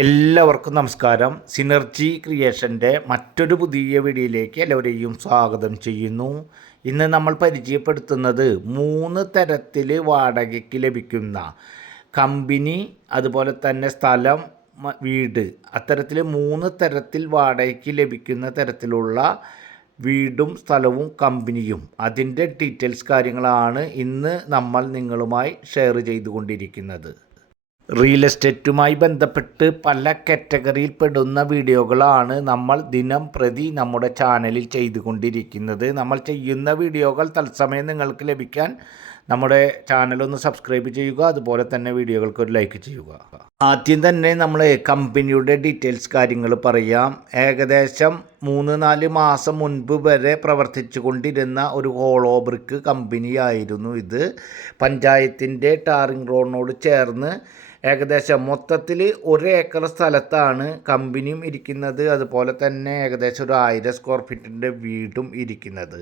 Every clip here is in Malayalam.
എല്ലാവർക്കും നമസ്കാരം. സിനർജി ക്രിയേഷന്റെ മറ്റൊരു പുതിയ വീഡിയോയിലേക്ക് എല്ലാവരെയും സ്വാഗതം ചെയ്യുന്നു. ഇന്ന് നമ്മൾ പരിചയപ്പെടുത്തുന്നത് മൂന്ന് തരത്തിൽ വാടകയ്ക്ക് ലഭിക്കുന്ന കമ്പനി അതുപോലെ തന്നെ സ്ഥലം വീട്. അത്തരത്തിൽ മൂന്ന് തരത്തിൽ വാടകയ്ക്ക് ലഭിക്കുന്ന തരത്തിലുള്ള വീടും സ്ഥലവും കമ്പനിയും. അതിന്റെ ഡീറ്റെയിൽസ് കാര്യങ്ങളാണ് ഇന്ന് നമ്മൾ നിങ്ങളുമായി ഷെയർ ചെയ്തുകൊണ്ടിരിക്കുന്നത്. റിയൽ എസ്റ്റേറ്റുമായി ബന്ധപ്പെട്ട് പല കാറ്റഗറിയിൽ പെടുന്ന വീഡിയോകളാണ് നമ്മൾ ദിനം പ്രതി നമ്മുടെ ചാനലിൽ ചെയ്തുകൊണ്ടിരിക്കുന്നത്. നമ്മൾ ചെയ്യുന്ന വീഡിയോകൾ തത്സമയം നിങ്ങൾക്ക് ലഭിക്കാൻ നമ്മുടെ ചാനലൊന്ന് സബ്സ്ക്രൈബ് ചെയ്യുക അതുപോലെ തന്നെ വീഡിയോകൾക്ക് ഒരു ലൈക്ക് ചെയ്യുക. ആദ്യം തന്നെ നമ്മൾ കമ്പനിയുടെ ഡീറ്റെയിൽസ് കാര്യങ്ങൾ പറയാം. ഏകദേശം മൂന്ന് നാല് മാസം മുൻപ് വരെ പ്രവർത്തിച്ചു കൊണ്ടിരുന്ന ഒരു ഹോളോ ബ്രിക്ക് കമ്പനിയായിരുന്നു ഇത്. പഞ്ചായത്തിന്റെ ടാറിംഗ് റോഡിനോട് ചേർന്ന് ഏകദേശം മൊത്തത്തിൽ ഒരു ഏക്കർ സ്ഥലത്താണ് കമ്പനിയും ഇരിക്കുന്നത്. അതുപോലെ തന്നെ ഏകദേശം ഒരു ആയിരം സ്ക്വയർ ഫീറ്റിന്റെ വീടും ഇരിക്കുന്നത്.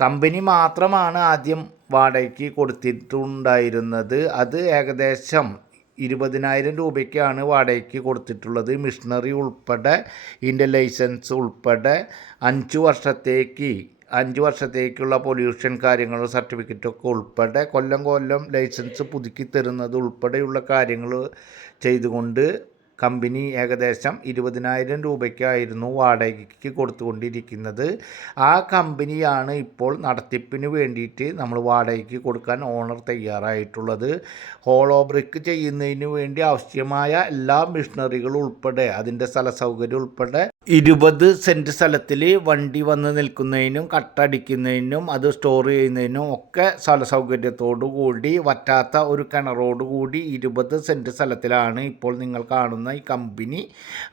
കമ്പനി മാത്രമാണ് ആദ്യം വാടകയ്ക്ക് കൊടുത്തിട്ടുണ്ടായിരുന്നത്. അത് ഏകദേശം ഇരുപതിനായിരം രൂപയ്ക്കാണ് വാടകയ്ക്ക് കൊടുത്തിട്ടുള്ളത്. മിഷണറി ഉൾപ്പെടെ ഇതിന്റെ ലൈസൻസ് ഉൾപ്പെടെ അഞ്ച് വർഷത്തേക്ക് അഞ്ച് വർഷത്തേക്കുള്ള പൊല്യൂഷൻ കാര്യങ്ങൾ സർട്ടിഫിക്കറ്റൊക്കെ ഉൾപ്പെടെ കൊല്ലം കൊല്ലം ലൈസൻസ് പുതുക്കി തരുന്നത് ഉൾപ്പെടെയുള്ള കാര്യങ്ങൾ ചെയ്തുകൊണ്ട് കമ്പനി ഏകദേശം ഇരുപതിനായിരം രൂപയ്ക്കായിരുന്നു വാടകയ്ക്ക് കൊടുത്തുകൊണ്ടിരിക്കുന്നത്. ആ കമ്പനിയാണ് ഇപ്പോൾ നടത്തിപ്പിന് വേണ്ടിയിട്ട് നമ്മൾ വാടകയ്ക്ക് കൊടുക്കാൻ ഓണർ തയ്യാറായിട്ടുള്ളത്. ഹോളോ ബ്രിക്ക് ചെയ്യുന്നതിന് വേണ്ടി ആവശ്യമായ എല്ലാ മെഷീനറികളും ഉൾപ്പെടെ അതിന്റെ സ്ഥല സൗകര്യം ഉൾപ്പെടെ ഇരുപത് സെന്റ് സ്ഥലത്തിൽ വണ്ടി വന്ന് നിൽക്കുന്നതിനും കട്ടടിക്കുന്നതിനും അത് സ്റ്റോർ ചെയ്യുന്നതിനും ഒക്കെ സ്ഥല സൗകര്യത്തോടു കൂടി വറ്റാത്ത ഒരു കിണറോട് കൂടി ഇരുപത് സെന്റ് സ്ഥലത്തിലാണ് ഇപ്പോൾ നിങ്ങൾ കാണുന്ന ഈ കമ്പനി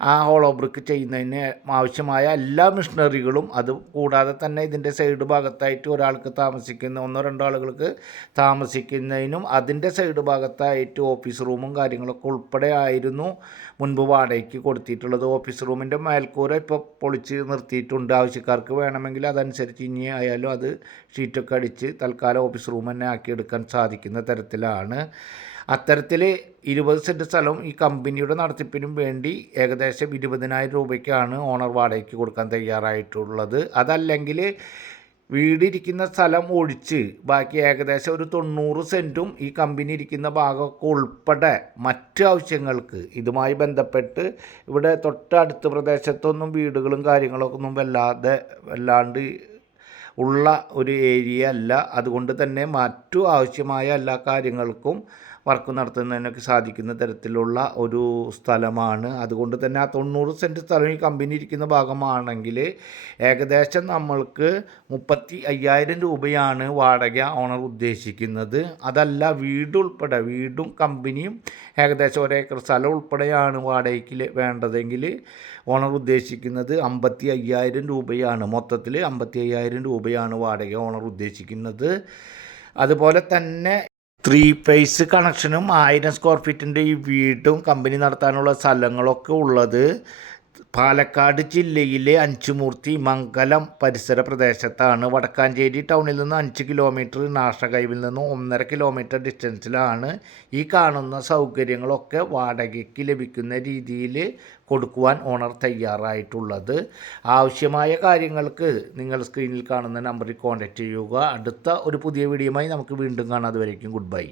ആ ഹോളോ ബ്രിക്ക് ചെയ്യുന്നതിന് ആവശ്യമായ എല്ലാ മിഷനറികളും അത് കൂടാതെ തന്നെ ഇതിന്റെ സൈഡ് ഭാഗത്തായിട്ട് ഒരാൾക്ക് താമസിക്കുന്ന ഒന്നോ രണ്ടോ ആളുകൾക്ക് താമസിക്കുന്നതിനും അതിന്റെ സൈഡ് ഭാഗത്തായിട്ട് ഓഫീസ് റൂമും കാര്യങ്ങളൊക്കെ ഉൾപ്പെടെ ആയിരുന്നു മുൻപ് വാടകയ്ക്ക് കൊടുത്തിട്ടുള്ളത്. ഓഫീസ് റൂമിന്റെ മേൽക്കൂര ഇപ്പോൾ പൊളിച്ച് നിർത്തിയിട്ടുണ്ട്. ആവശ്യക്കാർക്ക് വേണമെങ്കിൽ അതനുസരിച്ച് ഇനി ആയാലും അത് ഷീറ്റൊക്കെ അടിച്ച് തൽക്കാലം ഓഫീസ് റൂം തന്നെ ആക്കിയെടുക്കാൻ സാധിക്കുന്ന തരത്തിലാണ്. അത്തരത്തിൽ ഇരുപത് സെന്റ് സ്ഥലം ഈ കമ്പനിയുടെ നടത്തിപ്പിനും വേണ്ടി ഏകദേശം ഇരുപതിനായിരം രൂപയ്ക്കാണ് ഓണർ വാടകയ്ക്ക് കൊടുക്കാൻ തയ്യാറായിട്ടുള്ളത്. അതല്ലെങ്കിൽ വീടിരിക്കുന്ന സ്ഥലം ഒഴിച്ച് ബാക്കി ഏകദേശം ഒരു തൊണ്ണൂറ് സെന്റും ഈ കമ്പനി ഇരിക്കുന്ന ഭാഗമൊക്കെ ഉൾപ്പെടെ മറ്റ് ആവശ്യങ്ങൾക്ക് ഇതുമായി ബന്ധപ്പെട്ട് ഇവിടെ തൊട്ടടുത്ത പ്രദേശത്തൊന്നും വീടുകളും കാര്യങ്ങളൊക്കെ ഒന്നും വല്ലാതെ വല്ലാണ്ട് ഉള്ള ഒരു ഏരിയ അല്ല. അതുകൊണ്ട് തന്നെ മറ്റു ആവശ്യമായ എല്ലാ കാര്യങ്ങൾക്കും വർക്ക് നടത്തുന്നതിനൊക്കെ സാധിക്കുന്ന തരത്തിലുള്ള ഒരു സ്ഥലമാണ്. അതുകൊണ്ട് തന്നെ ആ തൊണ്ണൂറ് സെന്റ് സ്ഥലം ഈ കമ്പനി ഇരിക്കുന്ന ഭാഗമാണെങ്കിൽ ഏകദേശം നമ്മൾക്ക് മുപ്പത്തി അയ്യായിരം രൂപയാണ് വാടക ഓണർ ഉദ്ദേശിക്കുന്നത്. അതല്ല വീടുൾപ്പെടെ വീടും കമ്പനിയും ഏകദേശം ഒരേക്കർ സ്ഥലം ഉൾപ്പെടെയാണ് വാടകയ്ക്ക് വേണ്ടതെങ്കിൽ ഓണർ ഉദ്ദേശിക്കുന്നത് അമ്പത്തി അയ്യായിരം രൂപയാണ്. മൊത്തത്തിൽ അമ്പത്തി അയ്യായിരം രൂപയാണ് വാടക ഓണർ ഉദ്ദേശിക്കുന്നത്. അതുപോലെ തന്നെ ത്രീ ഫേസ് കണക്ഷനും ആയിരം സ്ക്വയർ ഫീറ്റിന്റെ ഈ വീടും കമ്പനി നടത്താനുള്ള സ്ഥലങ്ങളൊക്കെ ഉള്ളത്. പാലക്കാട് ജില്ലയിലെ അഞ്ചുമൂർത്തി മംഗലം പരിസര പ്രദേശത്താണ്. വടക്കാഞ്ചേരി ടൗണിൽ നിന്ന് അഞ്ച് കിലോമീറ്റർ നാഷകൈവിൽ നിന്ന് ഒന്നര കിലോമീറ്റർ ഡിസ്റ്റൻസിലാണ് ഈ കാണുന്ന സൗകര്യങ്ങളൊക്കെ വാടകയ്ക്ക് ലഭിക്കുന്ന രീതിയിൽ കൊടുക്കുവാൻ ഓണർ തയ്യാറായിട്ടുള്ളത്. ആവശ്യമായ കാര്യങ്ങൾക്ക് നിങ്ങൾ സ്ക്രീനിൽ കാണുന്ന നമ്പറിൽ കോൺടാക്റ്റ് ചെയ്യുക. അടുത്ത ഒരു പുതിയ വീഡിയോയുമായി നമുക്ക് വീണ്ടും കാണാം. അതുവരേക്കും ഗുഡ് ബൈ